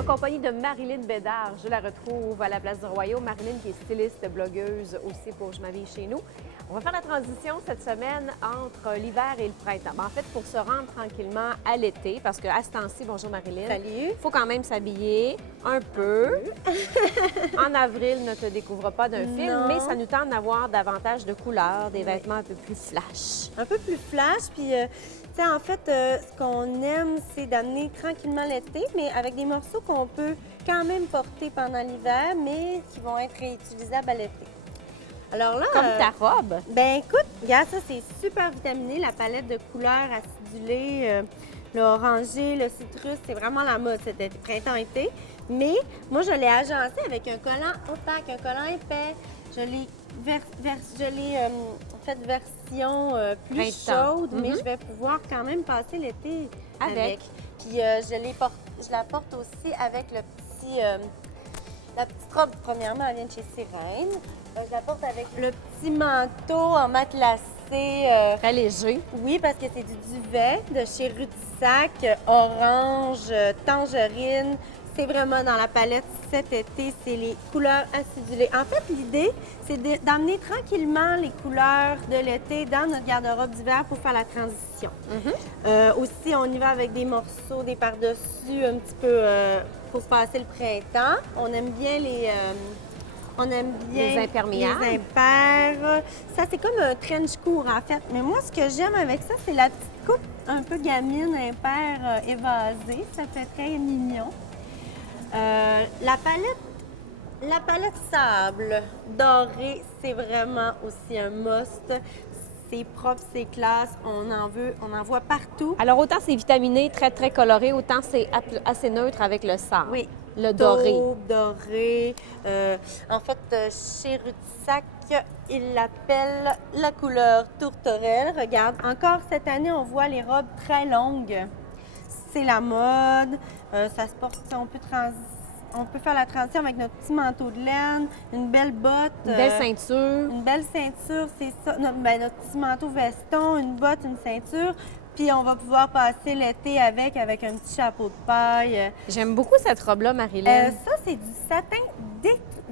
en compagnie de Marilyn Bédard. Je la retrouve à la place du Royaume. Marilyn qui est styliste, blogueuse aussi pour Je m'habille chez nous. On va faire la transition cette semaine entre l'hiver et le printemps. En fait, pour se rendre tranquillement à l'été, parce qu'à ce temps-ci, bonjour Marilyn. Salut. Il faut quand même s'habiller un peu. En avril, ne te découvre pas d'un film, mais ça nous tente d'avoir davantage de couleurs, des vêtements un peu plus flash. Un peu plus flash, puis tu sais, en fait, ce qu'on aime, c'est d'amener tranquillement l'été, mais avec des morceaux qu'on peut quand même porter pendant l'hiver, mais qui vont être réutilisables à l'été. Alors là... Comme ta robe. Ben écoute, regarde, ça, c'est super vitaminé, la palette de couleurs acidulées, le orangé, le citrus, c'est vraiment la mode cet été, printemps-été. Mais moi, je l'ai agencé avec un collant opaque, un collant épais. Je l'ai fait version plus chaude, mais je vais pouvoir quand même passer l'été avec. Puis je la porte aussi avec le petit, la petite robe. Premièrement, elle vient de chez Sirène. Je la porte avec le petit manteau en matelassé. Très léger. Oui, parce que c'est du duvet de chez Rutissac, orange, tangerine. C'est vraiment dans la palette cet été, c'est les couleurs acidulées. En fait, l'idée, c'est d'amener tranquillement les couleurs de l'été dans notre garde-robe d'hiver pour faire la transition. Aussi, on y va avec des morceaux, des par-dessus un petit peu pour passer le printemps. On aime bien les imperméables. Les impairs. Ça, c'est comme un trench court, en fait. Mais moi, ce que j'aime avec ça, c'est la petite coupe un peu gamine, impair évasée. Ça fait très mignon. La palette sable dorée, c'est vraiment aussi un must. C'est propre, c'est classe, on en voit partout. Alors, autant c'est vitaminé, très, très coloré, autant c'est assez neutre avec le sable. Oui. Le doré. Doré. En fait, chez Rutissac, ils l'appellent la couleur tourterelle. Regarde, encore cette année, on voit les robes très longues. C'est la mode. Ça se porte, on peut faire la transition avec notre petit manteau de laine, une belle botte. Une belle ceinture. Une belle ceinture, c'est ça. Notre petit manteau veston, une botte, une ceinture. Puis on va pouvoir passer l'été avec un petit chapeau de paille. J'aime beaucoup cette robe-là, Marilyn. Ça, c'est du satin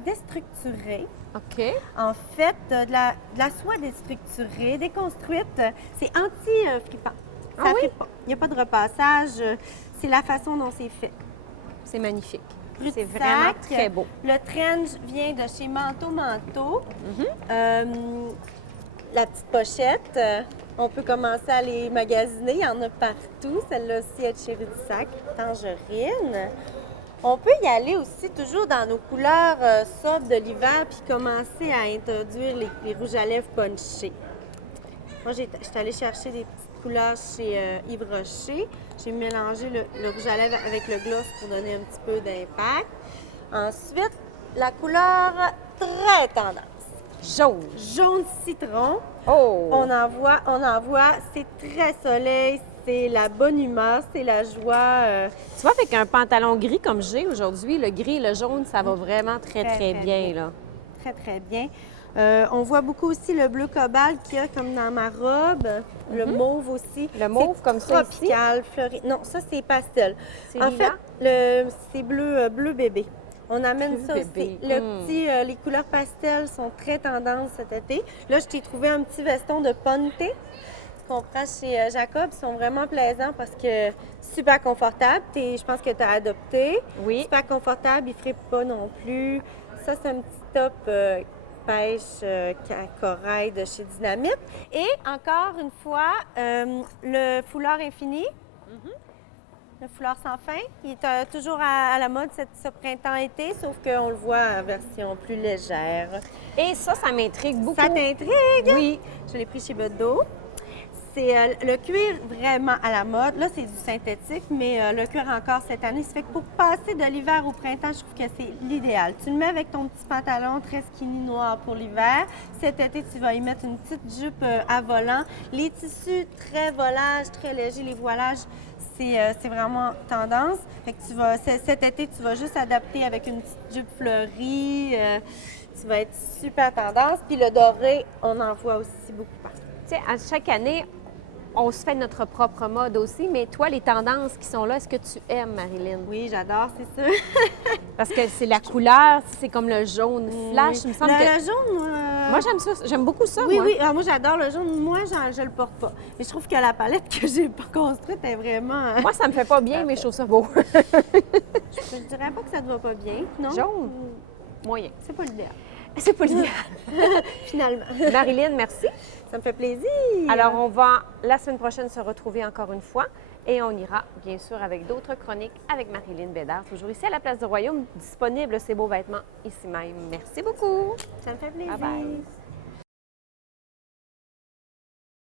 déstructuré. OK. En fait, de la soie déstructurée, déconstruite. C'est anti-frippant. Ah oui? Il n'y a pas de repassage. C'est la façon dont c'est fait. C'est magnifique. C'est Rutissac, vraiment très beau. Le trench vient de chez Manteau. La petite pochette, on peut commencer à les magasiner. Il y en a partout. Celle-là aussi est de chez Rutissac, tangerine. On peut y aller aussi toujours dans nos couleurs sobres de l'hiver puis commencer à introduire les rouges à lèvres punchés. Moi, je suis allée chercher des petites couleurs chez Yves Rocher. J'ai mélangé le rouge à lèvres avec le gloss pour donner un petit peu d'impact. Ensuite, la couleur très tendance. Jaune. Jaune citron. Oh! On en voit. C'est très soleil, c'est la bonne humeur, c'est la joie. Tu vois, avec un pantalon gris comme j'ai aujourd'hui, le gris et le jaune, ça va vraiment très, très bien, là. Très, très bien. On voit beaucoup aussi le bleu cobalt qu'il y a comme dans ma robe. Le mauve aussi. Le mauve comme ça ici? Tropical, fleuri. Non, ça, c'est pastel. C'est en lilas? fait, c'est bleu bébé. On amène Bleu ça bébé. aussi. Les couleurs pastel sont très tendances cet été. Là, je t'ai trouvé un petit veston de ponté qu'on prend chez Jacob. Ils sont vraiment plaisants parce que super confortable. Je pense que tu as adopté. Oui. Super confortable, il ne frippe pas non plus. Ça, c'est un petit top pêche corail de chez Dynamite. Et encore une fois, le foulard infini. Le foulard sans fin, il est toujours à la mode ce printemps-été, sauf qu'on le voit en version plus légère. Et ça m'intrigue beaucoup. Ça t'intrigue? Oui. Je l'ai pris chez Bedeau. C'est le cuir vraiment à la mode. Là, c'est du synthétique, mais le cuir encore cette année. Ça fait que pour passer de l'hiver au printemps, je trouve que c'est l'idéal. Tu le mets avec ton petit pantalon très skinny noir pour l'hiver. Cet été, tu vas y mettre une petite jupe à volant. Les tissus très volages, très légers, les voilages, c'est vraiment tendance. Fait que cet été, tu vas juste adapter avec une petite jupe fleurie. Tu vas être super tendance. Puis le doré, on en voit aussi beaucoup partout. Tu sais, à chaque année, on se fait notre propre mode aussi, mais toi, les tendances qui sont là, est-ce que tu aimes, Marilyn? Oui, j'adore, c'est ça. Parce que c'est la couleur, c'est comme le jaune flash, Oui. il me semble que... Le jaune, Moi, j'aime ça, j'aime beaucoup ça, oui, moi. oui. Alors, moi, j'adore le jaune. Moi, je le porte pas. Mais je trouve que la palette que j'ai pas construite est vraiment... Moi, ça me fait pas bien, mais je trouve ça beau. Je dirais pas que ça te va pas bien, non? Jaune? Moyen. C'est pas l'idéal, C'est pas l'idéal. finalement. Marilyn, merci. Ça me fait plaisir. Alors, on va la semaine prochaine se retrouver encore une fois et on ira bien sûr avec d'autres chroniques avec Marilyn Bédard, toujours ici à la Place du Royaume, disponible ces beaux vêtements ici même. Merci beaucoup. Ça me fait plaisir. Bye bye.